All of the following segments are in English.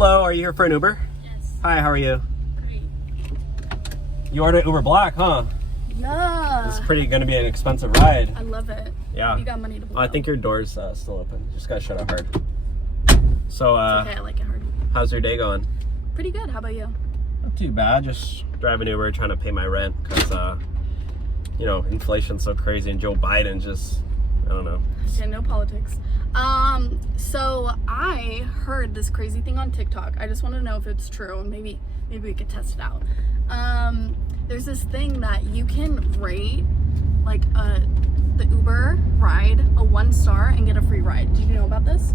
Hello, are you here for an Uber? Yes. Hi, how are you? Great. You ordered Uber Black, huh? Yeah. This is gonna be an expensive ride. I love it. Yeah. You got money to blow. I think your door's still open. You just gotta shut it hard. So, It's okay, I like it hard. how's your day going? Pretty good. How about you? Not too bad. Just driving Uber, trying to pay my rent because, you know, inflation's so crazy and Joe Biden just, I don't know. Okay, no politics. So I heard this crazy thing on TikTok. I just want to know if it's true, and maybe we could test it out. There's this thing that you can rate like the Uber ride a 1-star and get a free ride. Did you know about this?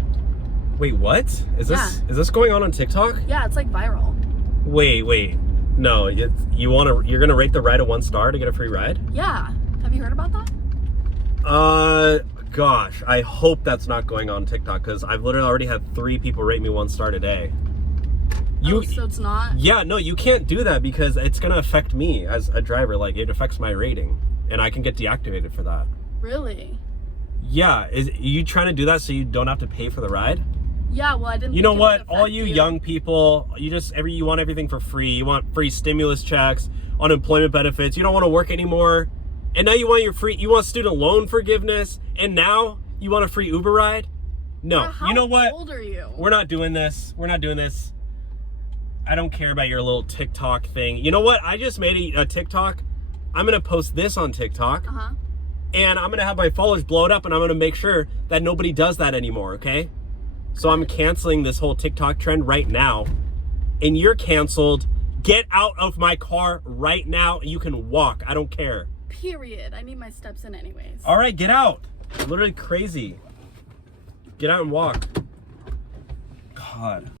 Wait, what? Is this going on TikTok? Yeah, it's like viral. Wait. No, you're gonna rate the ride a 1-star to get a free ride? Yeah. Have you heard about that? Gosh, I hope that's not going on TikTok because I've literally already had 3 people rate me 1-star today. So it's not? Yeah, no, you can't do that because it's gonna affect me as a driver. Like, it affects my rating, and I can get deactivated for that. Really? Yeah, are you trying to do that so you don't have to pay for the ride? Yeah, well, I didn't. You know what? All you young people, you want everything for free. You want free stimulus checks, unemployment benefits. You don't want to work anymore, and now you want student loan forgiveness, and now you want a free Uber ride? No. You know what? How old are you? We're not doing this. I don't care about your little TikTok thing. You know what? I just made a TikTok. I'm gonna post this on TikTok, and I'm gonna have my followers blow it up, and I'm gonna make sure that nobody does that anymore. Okay? So I'm canceling this whole TikTok trend right now, and you're canceled. Get out of my car right now. You can walk. I don't care. Period. I need my steps in anyways. All right, get out. Literally crazy. Get out and walk. God.